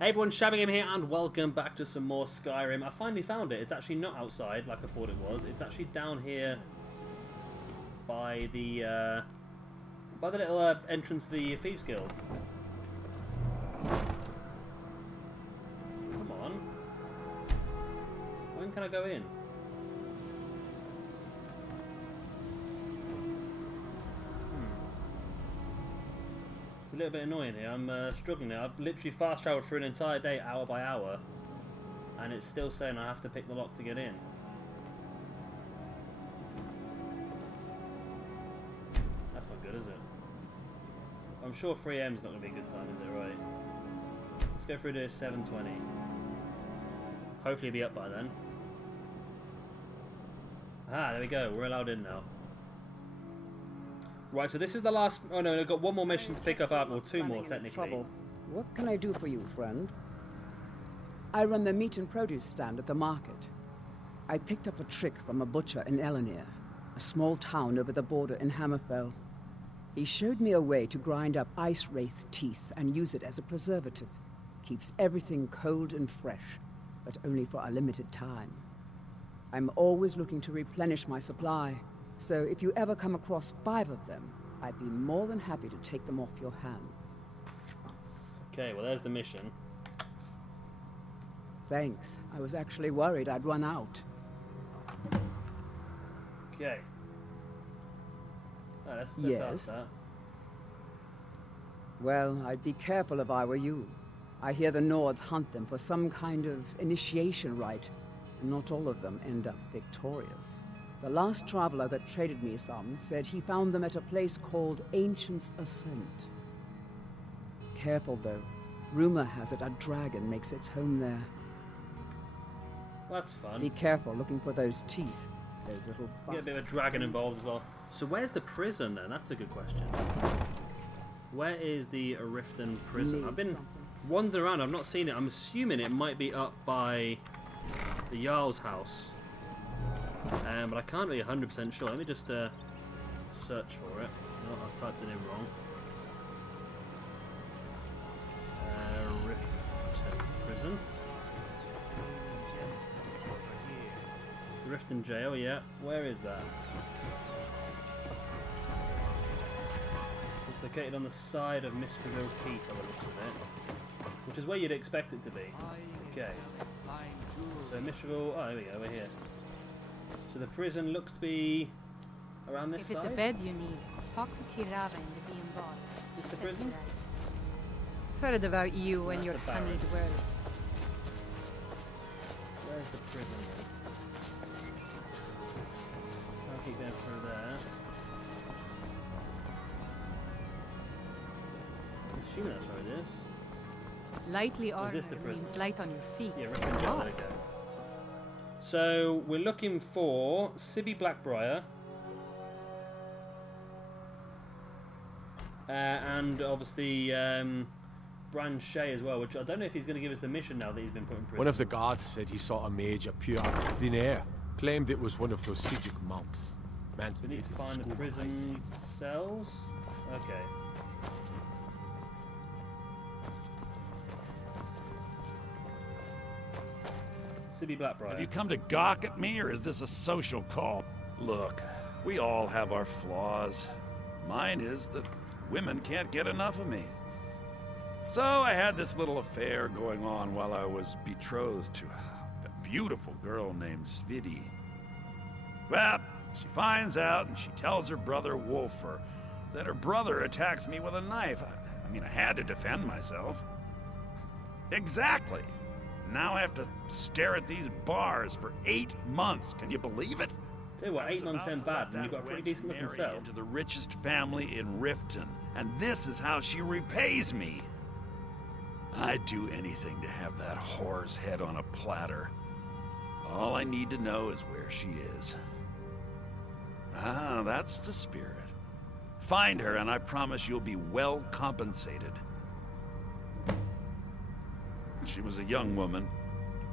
Hey everyone, Shabbing here and welcome back to some more Skyrim. I finally found it. It's actually not outside like I thought it was. It's actually down here by the little entrance to the Thieves Guild. Come on. When can I go in? It's a little bit annoying here. I'm struggling now. I've literally fast travelled through an entire day, hour by hour, and it's still saying I have to pick the lock to get in. That's not good, is it? I'm sure 3 AM is not going to be a good time, is it? Right. Let's go through to 7:20. Hopefully, it'll be up by then. Ah, there we go. We're allowed in now. Right, so this is the last... Oh no, I've got one more mission to pick up after, or 2 more technically. Trouble. What can I do for you, friend? I run the meat and produce stand at the market. I picked up a trick from a butcher in Elenir, a small town over the border in Hammerfell. He showed me a way to grind up ice wraith teeth and use it as a preservative. Keeps everything cold and fresh, but only for a limited time. I'm always looking to replenish my supply. So if you ever come across 5 of them, I'd be more than happy to take them off your hands. Okay, well there's the mission. Thanks. I was actually worried I'd run out. Okay. Oh, let's ask that. Well, I'd be careful if I were you. I hear the Nords hunt them for some kind of initiation rite, and not all of them end up victorious. The last traveler that traded me some said he found them at a place called Ancient's Ascent. Careful, though. Rumor has it a dragon makes its home there. Well, that's fun. Be careful looking for those teeth. Those little bastards. Get a bit of a dragon involved as well. So where's the prison then? That's a good question. Where is the Riften prison? I've been wandering around. I've not seen it. I'm assuming it might be up by the Jarl's house. But I can't be 100% sure. Let me just search for it. No, I've typed it in wrong. Riften prison. Riften jail, yeah. Where is that? It's located on the side of Mistreville Keep, by the looks of it. Which is where you'd expect it to be. Okay. So Mistreville... Oh, there we go, we're here. So the prison looks to be around this side? If it's a bed you need, talk to Kirava in the Bean Bar. Is this the prison? Heard about you and your honeyed words. Where's the prison then? I'll keep going through there. I'm assuming that's where it is. Lightly armored means light on your feet. Yeah, right. There we go. So we're looking for Sibby Blackbriar, and obviously Brand Shei as well. Which I don't know if he's going to give us the mission now that he's been put in prison. One of the guards said he saw a mage appear out of thin air. Claimed it was one of those Sijic monks. Man's we need to find the prison cells. Okay. Sibby Blackbriar. Have you come to gawk at me, or is this a social call? Look, we all have our flaws. Mine is that women can't get enough of me. So I had this little affair going on while I was betrothed to a beautiful girl named Svidi. Well, she finds out and she tells her brother Wolfer that her brother attacks me with a knife. I mean, I had to defend myself. Exactly. Now I have to stare at these bars for 8 months. Can you believe it? Tell you what, 8 months ain't bad, and you've got a pretty decent looking cell. Into the richest family in Riften, and this is how she repays me. I'd do anything to have that whore's head on a platter. All I need to know is where she is. Ah, that's the spirit. Find her, and I promise you'll be well compensated. She was a young woman,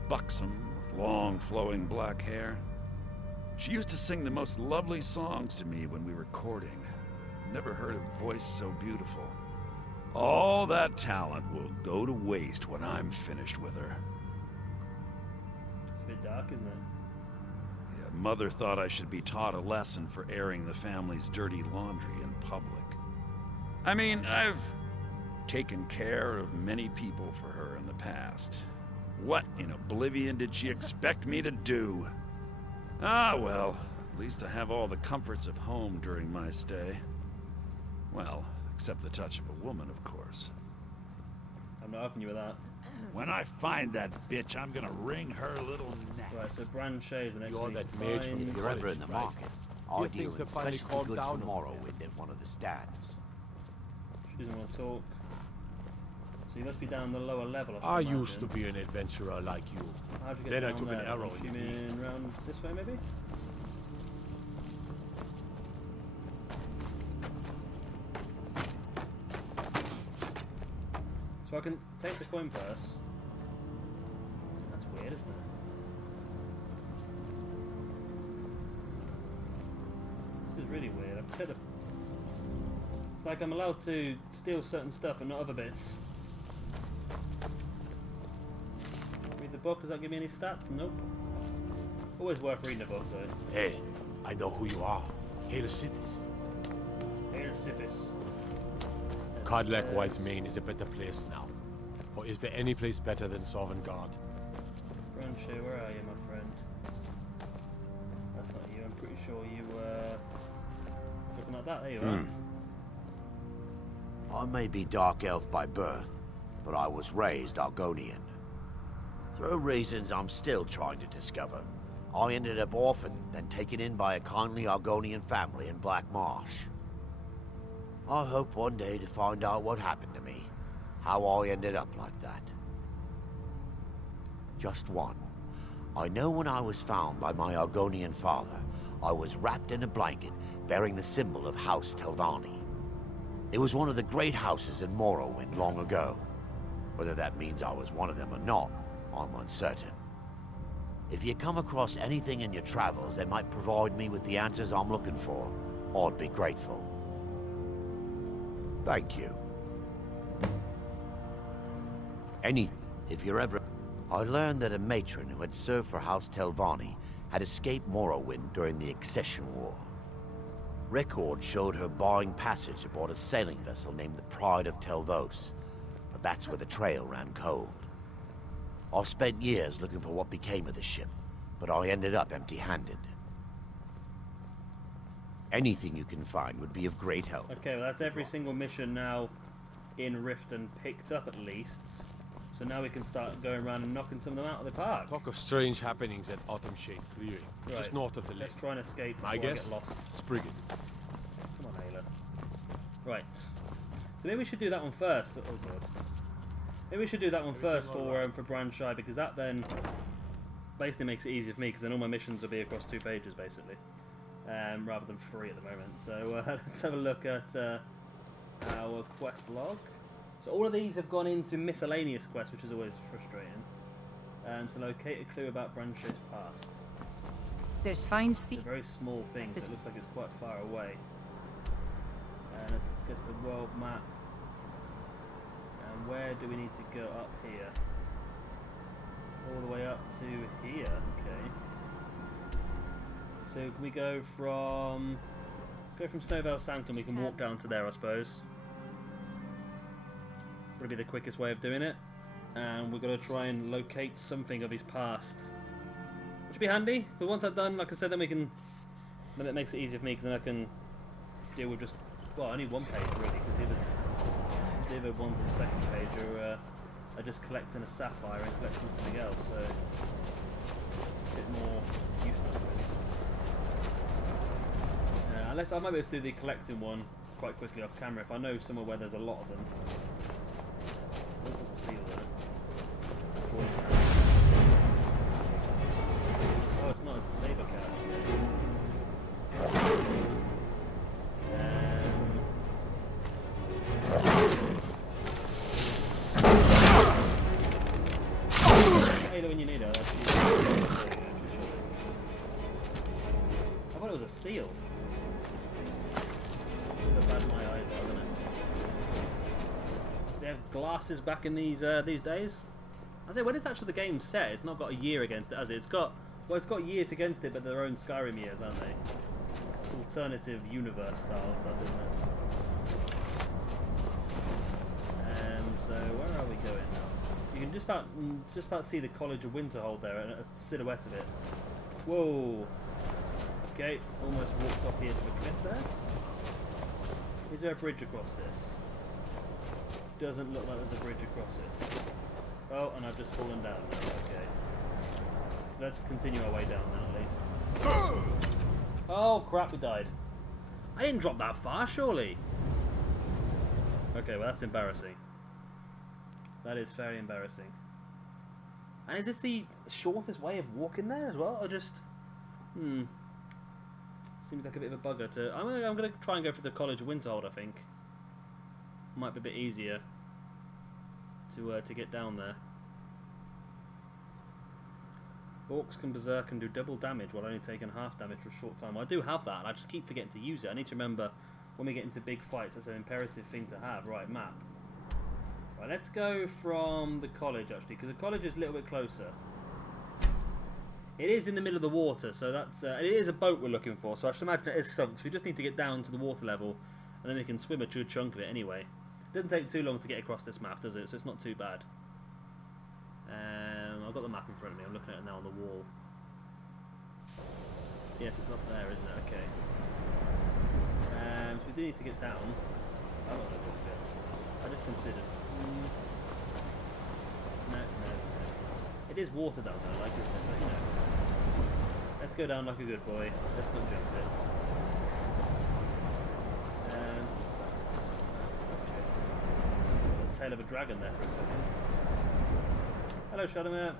buxom, with long, flowing black hair. She used to sing the most lovely songs to me when we were courting. Never heard a voice so beautiful. All that talent will go to waste when I'm finished with her. It's a bit dark, isn't it? Yeah, Mother thought I should be taught a lesson for airing the family's dirty laundry in public. I mean, I've taken care of many people for her in the past. What in oblivion did she expect me to do? Ah, well, at least I have all the comforts of home during my stay. Well, except the touch of a woman, of course. I'm not helping you with that. When I find that bitch, I'm gonna wring her little neck. Right, so Shei is the next You're thing that to mage from find. the If you're ever in the Right. market, Your I deal things in have finally specialty calmed goods down from a bit. Morrowind at one of the stands. She doesn't want to talk. So you must be down the lower level. I should used to imagine. be an adventurer like you. How'd you get Then I down took an there? arrow I'm in the knee. assuming round this way, maybe? So I can take the coin purse. That's weird, isn't it? This is really weird. I've said it's like I'm allowed to steal certain stuff and not other bits. Read the book. Does that give me any stats? Nope. Always worth reading a book, though. Hey, I know who you are. Hail Cities. Hail Siphis. Codlec Whitemane is a better place now. Or is there any place better than Sovngarde? Shei, where are you, my friend? That's not you. I'm pretty sure you were looking like that. There you are. I may be Dark Elf by birth, but I was raised Argonian. Through reasons I'm still trying to discover, I ended up orphaned, then taken in by a kindly Argonian family in Black Marsh. I hope one day to find out what happened to me, how I ended up like that. Just one. I know when I was found by my Argonian father, I was wrapped in a blanket bearing the symbol of House Telvanni. It was one of the great houses in Morrowind long ago. Whether that means I was one of them or not, I'm uncertain. If you come across anything in your travels that might provide me with the answers I'm looking for, I'd be grateful. Thank you. If you're ever... I learned that a matron who had served for House Telvanni had escaped Morrowind during the Accession War. Records showed her buying passage aboard a sailing vessel named the Pride of Telvos, but that's where the trail ran cold. I spent years looking for what became of the ship, but I ended up empty-handed. Anything you can find would be of great help. Okay, well that's every single mission now in Riften picked up at least. So now we can start going around and knocking some of them out of the park. Talk of strange happenings at Autumnshade Clearing, Right. just north of the lake. Let's try and escape before My I guess? get lost. Spriggans. Come on, Ayla. Right. So maybe we should do that one first. Oh god. Maybe we should do that one first for Shei, because that then basically makes it easier for me, because then all my missions will be across 2 pages basically, rather than 3 at the moment. So let's have a look at our quest log. So all of these have gone into miscellaneous quests, which is always frustrating. So locate a clue about Shei's past. There's fine It's a steep. very small thing, so it looks like it's quite far away. Let's go to the world map. And where do we need to go? Up here. All the way up to here, okay. So can we go from... Let's go from Snowvale Sanctum, we can walk down to there I suppose. Probably be the quickest way of doing it. And we're going to try and locate something of his past. Which would be handy, but once I've done, like I said, then we can... Then it makes it easier for me, because then I can deal with just... Well, only 1 page really, because the other ones on the second page are just collecting a sapphire and collecting something else, so... A bit more useless really. Unless I might be able to do the collecting one quite quickly off camera, if I know somewhere where there's a lot of them. There's a seal there. Oh, it's not, it's a saber cat. Halo when you need it. I thought it was a seal. Look how bad my eyes are, isn't it? They have glasses back in these days. I say, when it's actually the game set, it's not got a year against it, has it? It's got years against it, but their own Skyrim years, aren't they? Alternative universe style stuff, isn't it? So where are we going now? You can just about see the College of Winterhold there, and a silhouette of it. Whoa. Okay, almost walked off the edge of a cliff there. Is there a bridge across this? Doesn't look like there's a bridge across it. Oh, and I've just fallen down now, okay. So let's continue our way down then at least. Oh crap, we died. I didn't drop that far, surely. Okay, well that's embarrassing. That is very embarrassing. And is this the shortest way of walking there as well? Or just... Seems like a bit of a bugger to... I'm going to try and go for the College of Winterhold, I think. Might be a bit easier to get down there. Orcs can berserk and do double damage while only taking half damage for a short time. Well, I do have that, and I just keep forgetting to use it. I need to remember when we get into big fights, that's an imperative thing to have. Right, map. Right, let's go from the college, actually, because the college is a little bit closer. It is in the middle of the water, so that's... it is a boat we're looking for, so I should imagine it is sunk. So we just need to get down to the water level, and then we can swim a good chunk of it anyway. It doesn't take too long to get across this map, does it? So it's not too bad. I've got the map in front of me. I'm looking at it now on the wall. Yes, it's up there, isn't it? Okay. So we do need to get down. I'm not going to drop it. I just considered. No. It is water down there, like, isn't it? But, you know. Let's go down like a good boy. Let's not jump it. Tail of a dragon there for a second. Hello, Shadowmere.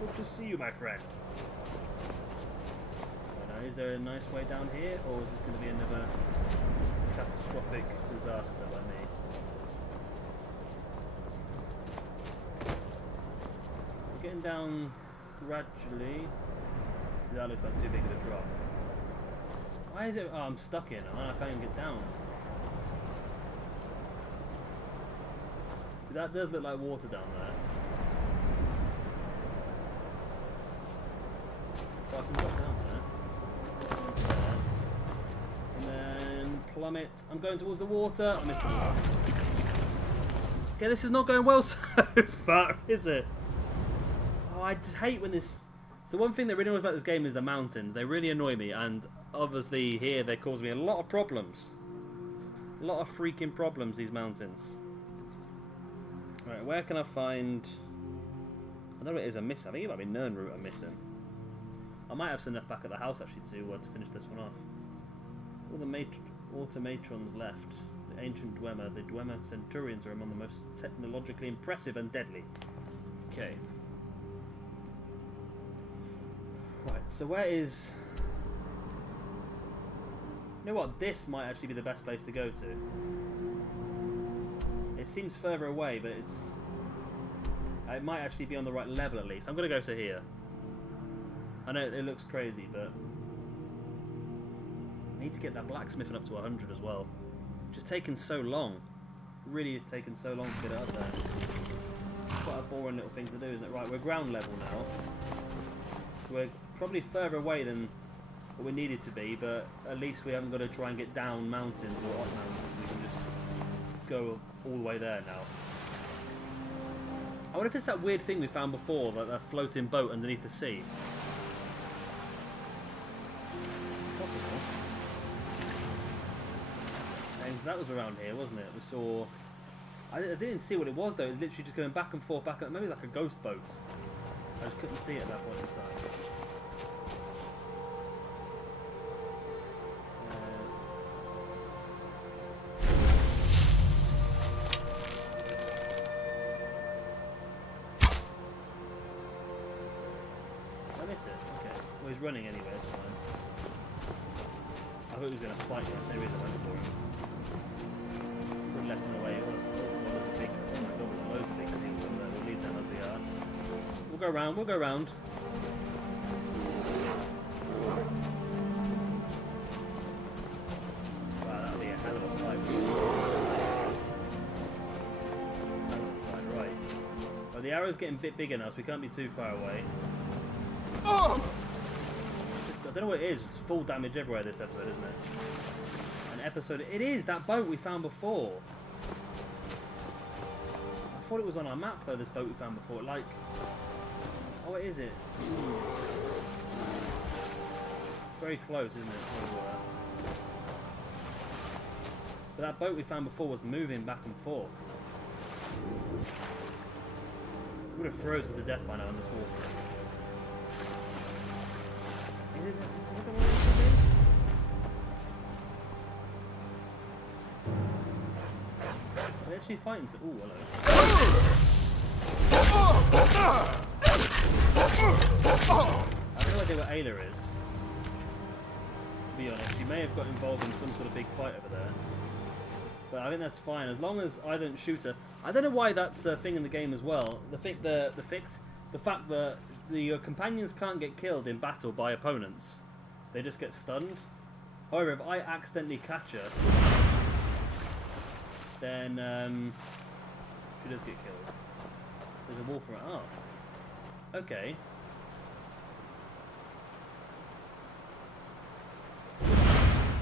Good to see you, my friend. Now, is there a nice way down here, or is this going to be another catastrophic disaster by me? We're getting down gradually. See, that looks like too big of a drop. Why is it? Oh, I'm stuck in. I can't even get down. That does look like water down there. So I can drop down there. And then plummet. I'm going towards the water. I missed the water. Okay, this is not going well so far, is it? Oh, I just hate when this... So one thing that really annoys about this game is the mountains. They really annoy me, and obviously here they cause me a lot of problems. A lot of freaking problems, these mountains. Right, where can I find... I know it is a missing. I think it might be Nirnroot I'm missing. I might have some enough back at the house actually to finish this one off. All the automatrons left. The ancient Dwemer. The Dwemer Centurions are among the most technologically impressive and deadly. Okay. Right, so where is... You know what? This might actually be the best place to go to. It seems further away, but it might actually be on the right level at least. I'm going to go to here. I know it looks crazy, but I need to get that blacksmithing up to 100 as well. Just taking so long. It really is taking so long to get it up there. It's quite a boring little thing to do, isn't it? Right, we're ground level now. So we're probably further away than what we needed to be, but at least we haven't got to try and get down mountains or up mountains. We can just go all the way there now. I wonder if it's that weird thing we found before, like that floating boat underneath the sea. Possible. And that was around here, wasn't it? We saw... I didn't see what it was though, it was literally just going back and forth, back and... Maybe like a ghost boat. I just couldn't see it at that point in time. He's running anyway, it's fine. I thought he was going to fight me, that's the only reason I went for him. Could have left him away, it was a big... Oh my god, there's loads of big seals in there, we'll leave them as they are. We'll go round, we'll go round. Wow, that'll be a hell of a fight. Oh, the arrow's getting a bit bigger now, so we can't be too far away. Oh! I don't know what it is. It's full damage everywhere this episode, isn't it? An episode... It is! That boat we found before. I thought it was on our map, though, this boat we found before. Like... Oh, what is it? Very close, isn't it? But that boat we found before was moving back and forth. Would have frozen to death by now in this water. Is it the one it should be? Are they actually fighting? Oh, hello. I have no idea what Ayla is. To be honest, you may have got involved in some sort of big fight over there. But I think that's fine, as long as I don't shoot her. I don't know why that's a thing in the game as well. The fact that the companions can't get killed in battle by opponents. They just get stunned. However, if I accidentally catch her, then she does get killed. There's a wolf around. Oh. Okay.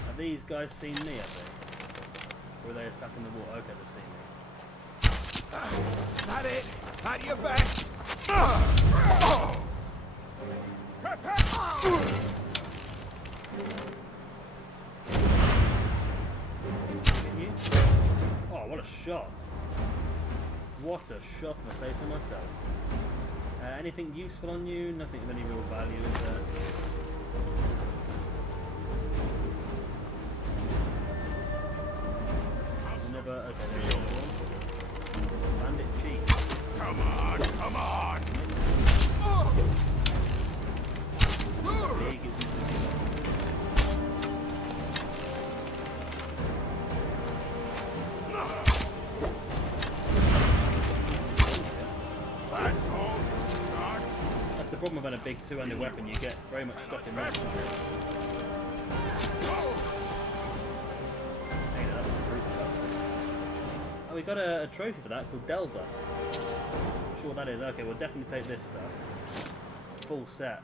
Have these guys seen me, I think? Or are they attacking the water? Okay, they've seen me. Not it! Not your back! Oh, what a shot! What a shot, I say so myself. Anything useful on you? Nothing of any real value, is there? Never. Okay, there we go. Bandit cheek. Come on, come on! Big is missing. That's the problem with having a big two-handed weapon. You get very much stuck in that. We got a trophy for that called Delver. Not sure what that is. Okay, we'll definitely take this stuff. Full set.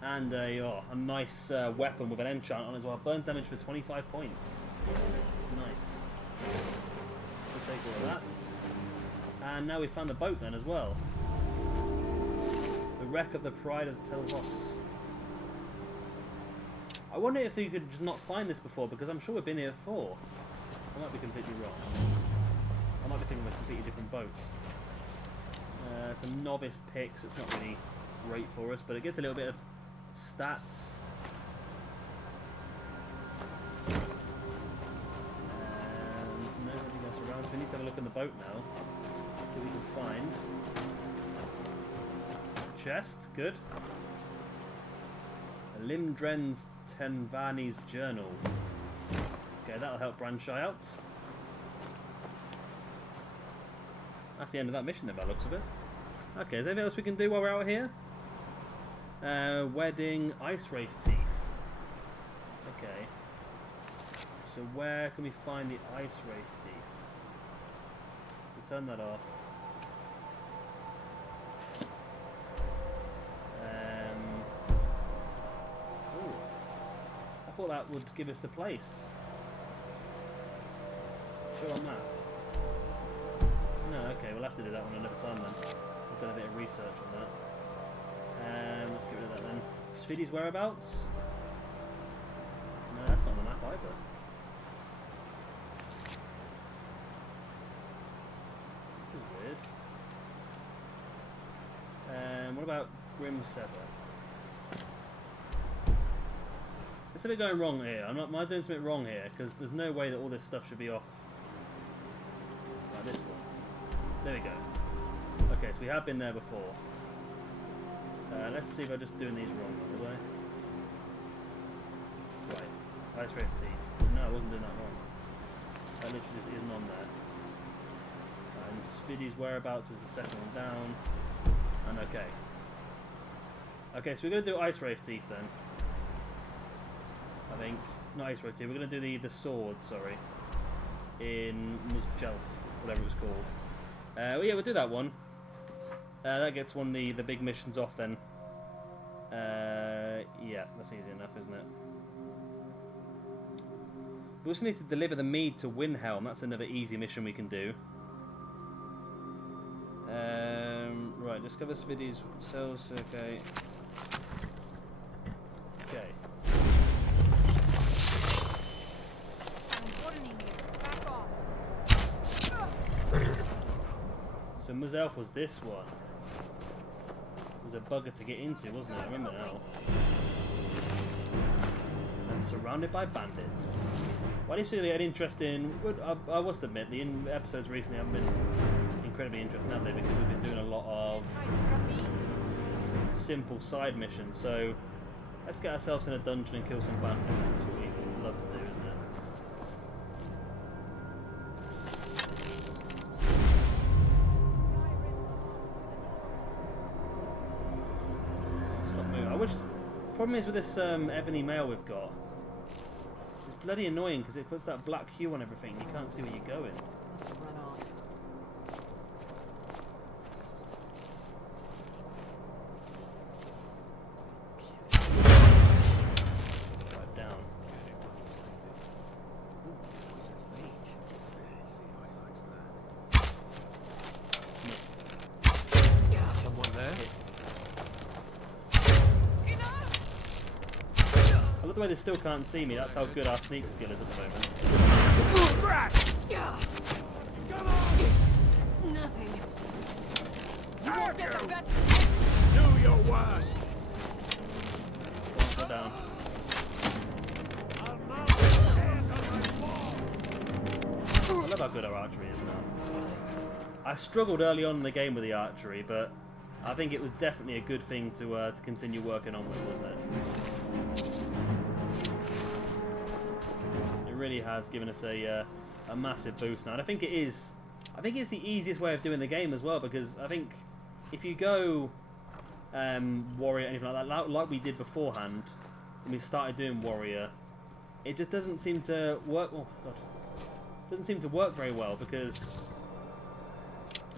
And a nice weapon with an enchant on as well. Burn damage for 25 points. Nice. We'll take all of that. And now we found the boat then as well. The wreck of the Pride of Telhos. I wonder if you could just not find this before, because I'm sure we've been here before. I might be completely wrong. I might be thinking of a completely different boat. Some novice picks, it's not really great for us, but it gets a little bit of stats. Nobody else around, so we need to have a look in the boat now. See what we can find. Chest, good. Limdren's Tenvani's journal. Okay, that'll help branch out. That's the end of that mission then, by the looks of it. Okay, is there anything else we can do while we're out here? Wedding Ice Wraith Teeth. Okay. So where can we find the Ice Wraith Teeth? So turn that off. Ooh. I thought that would give us the place. Show on map. No, okay, we'll have to do that one another time then. I've done a bit of research on that. Let's get rid of that then. Sphidi's whereabouts? No, that's not on the map either. This is weird. What about Grim Sever? There's something going wrong here. Am I doing something wrong here? Because there's no way that all this stuff should be off. Like this one. There we go. Okay, so we have been there before. Let's see if I'm just doing these wrong, was I? Right. Ice Wraith Teeth. No, I wasn't doing that wrong. That literally just isn't on there. And Sphidi's whereabouts is the second one down. And okay. Okay, so we're going to do Ice Wraith Teeth then. I think. Not Ice Wraith Teeth, we're going to do the sword, sorry. In Musjelf, whatever it was called. Well, yeah, we'll do that one. That gets one of the big missions off then. Yeah, that's easy enough, isn't it? We also need to deliver the mead to Windhelm. That's another easy mission we can do. Right, discover Svidi's cells. Okay. Okay. I'm warning you. Back off. So Muzelf was this one. It was a bugger to get into, wasn't it? I remember now. And surrounded by bandits. Well, I didn't really get interested in... I must admit, the episodes recently haven't been incredibly interesting, have they? Because we've been doing a lot of simple side missions. So let's get ourselves in a dungeon and kill some bandits. That's what we love to do, isn't it? Stop moving. I wish... Problem is with this ebony mail we've got. It's bloody annoying because it puts that black hue on everything. You can't see where you're going. Must have run off. Right down. Missed. Someone there? I love the way they still can't see me. That's how good our sneak skill is at the moment. Nothing. You won't get the best. Do your worst. Go down. I love how good our archery is now. I struggled early on in the game with the archery, but I think it was definitely a good thing to continue working on with, wasn't it? It really has given us a massive boost now, and I think it's the easiest way of doing the game as well, because I think if you go warrior, anything like that, like we did beforehand when we started doing warrior, it just doesn't seem to work. Oh god, doesn't seem to work very well, because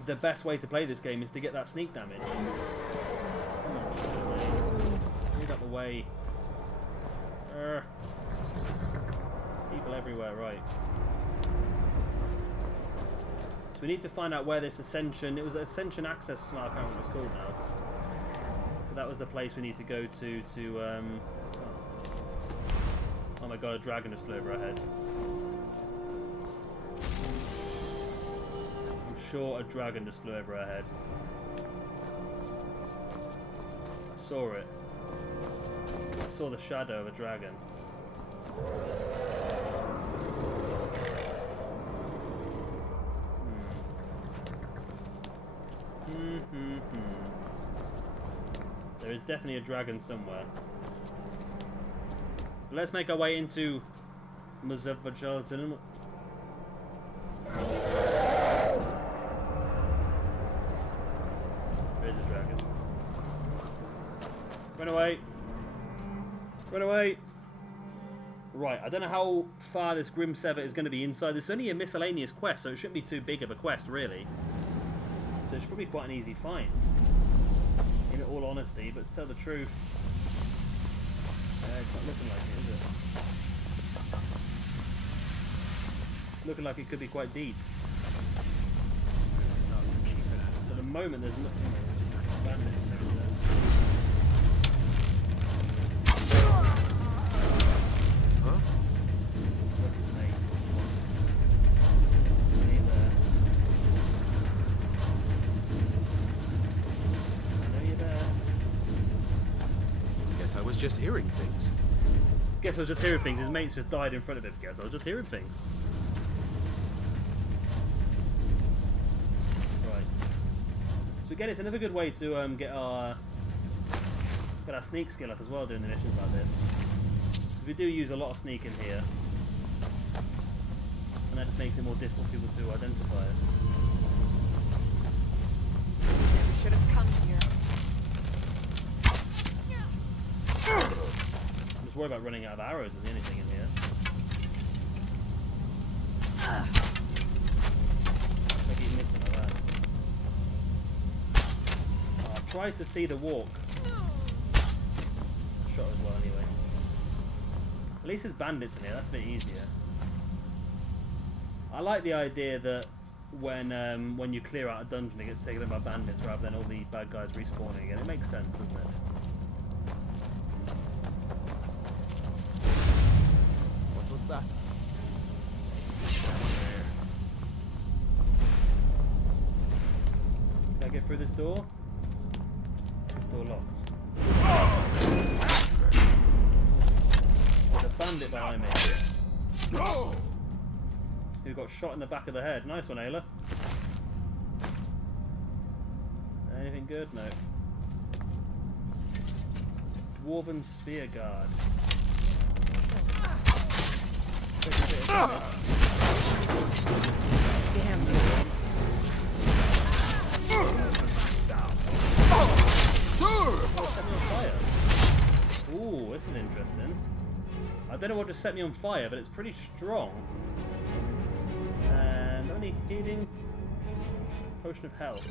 the best way to play this game is to get that sneak damage. Come on, Shei. Move out the way. People everywhere, right. So we need to find out where this Ascension... It was Ascension Access... No, I can't remember what it's called now. But that was the place we need to go to... Oh my god, a dragon just flew over our head. I'm sure a dragon just flew over our head. I saw it. I saw the shadow of a dragon. There is definitely a dragon somewhere. But let's make our way into Muzavajalatin. There is a dragon. Run away! Run away! Right, I don't know how far this Grim Sever is going to be inside. This is only a miscellaneous quest, so it shouldn't be too big of a quest, really. So it's probably quite an easy find, in all honesty, but to tell the truth, it's not looking like it, is it? Looking like it could be quite deep. At the moment, there's nothing. There's just bandits over there. Huh? Look at me. Me there. I know you're there. Guess I was just hearing things. Guess I was just hearing things. His mates just died in front of him. Guess I was just hearing things. Right. So again, it's another good way to get our sneak skill up as well, doing the missions like this. We do use a lot of sneak in here, and that just makes it more difficult for people to identify us. Never should have come here. I'm just worried about running out of arrows than anything in here. I keep missing like that. tried to see the walk. Shot as well anyway. At least there's bandits in here, that's a bit easier. I like the idea that when you clear out a dungeon it gets taken over by bandits rather than all the bad guys respawning again. It makes sense, doesn't it? What was that? Can I get through this door? This door locked. There's a bandit behind me. Who got shot in the back of the head. Nice one, Ayla. Anything good? No. Dwarven Sphere Guard. Damn. Set me on fire. Ooh, this is interesting. I don't know what just set me on fire, but it's pretty strong. And only healing potion of health.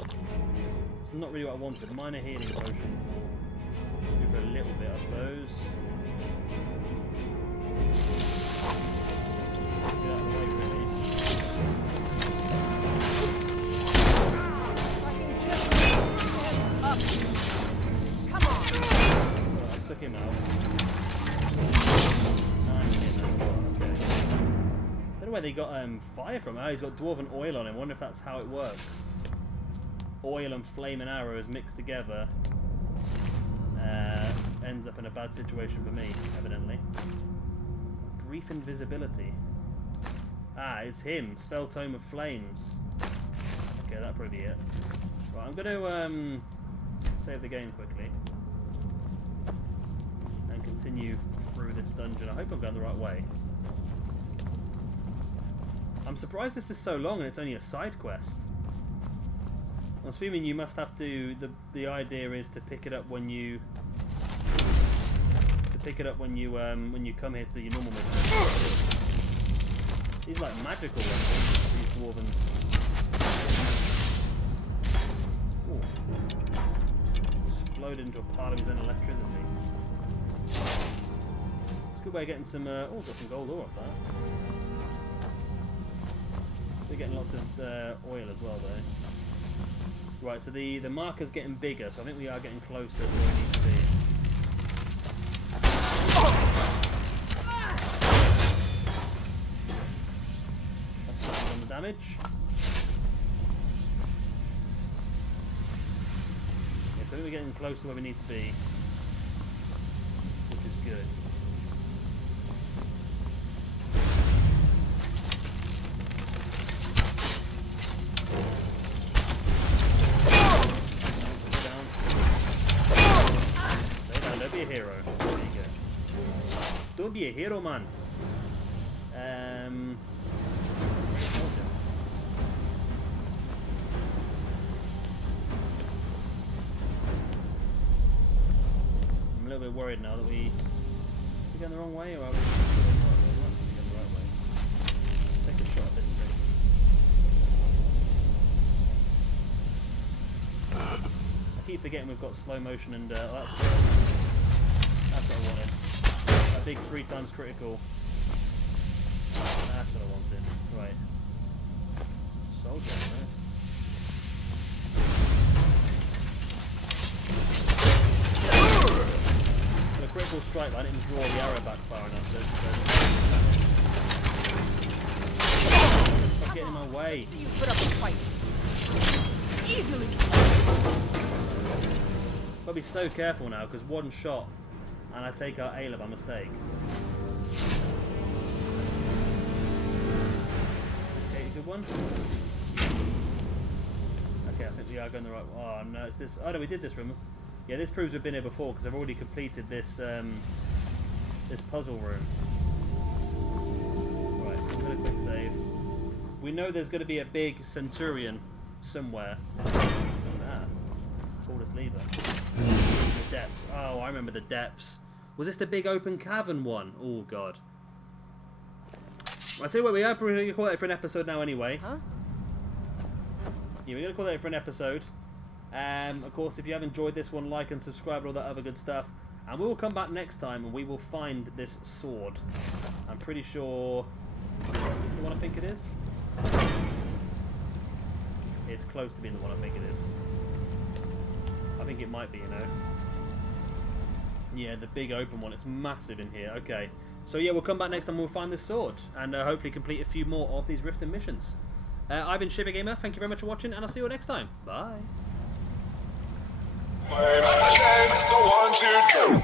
It's not really what I wanted. Minor healing potions. Do for a little bit, I suppose. Let's get out of the way, really. I took him out. Okay. Don't know where they got fire from. Oh, he's got dwarven oil on him. I wonder if that's how it works. Oil and flaming arrows mixed together. Ends up in a bad situation for me, evidently. Brief invisibility. Ah, it's him. Spell Tome of Flames. Okay, that'll probably be it. Right, I'm going to save the game quickly. And continue through this dungeon. I hope I'm going the right way. I'm surprised this is so long and it's only a side quest. I'm assuming you must have to. The idea is to pick it up when you when you come here to do your normal mission. These are like magical weapons. These dwarven. Ooh. Exploded into a pile of his own electricity. It's a good way of getting some. Oh, got some gold ore off that. We're getting lots of oil as well, though. Right, so the marker's getting bigger, so I think we are getting closer to where we need to be. That's on the damage. Okay, so I think we're getting close to where we need to be, which is good. Don't be a hero, man. I'm a little bit worried now that are we going the wrong way, or are we going the right way? We must be going the right way. Let's take a shot at this thing. I keep forgetting we've got slow motion and that's what I wanted. A big 3 times critical. That's what I wanted. Right. Soldier, nice. Got a critical strike, but I didn't draw the arrow back far enough. Stop getting in my way. So you put up a fight. Easily. Gotta be so careful now, because one shot and I take out Ayla by mistake. Is Kate a good one? Okay, I think we are going the right way. Oh no, it's this. Oh no, we did this room. Yeah, this proves we've been here before because I've already completed this this puzzle room. Right, so I'm going to quick save. We know there's going to be a big centurion somewhere. Ah, tallest lever. The depths. Oh, I remember the depths. Was this the big open cavern one? Oh god. I'll tell you what, we are probably going to call that for an episode now anyway. Huh? Yeah, we're going to call that for an episode. Of course, if you have enjoyed this one, like and subscribe, all that other good stuff. And we will come back next time and we will find this sword. I'm pretty sure... Is it the one I think it is? It's close to being the one I think it is. I think it might be, you know. Yeah, the big open one. It's massive in here. Okay. So yeah, we'll come back next time and we'll find this sword. And hopefully complete a few more of these Riften missions. I've been Shei Gamer. Thank you very much for watching. And I'll see you all next time. Bye. The ones who do.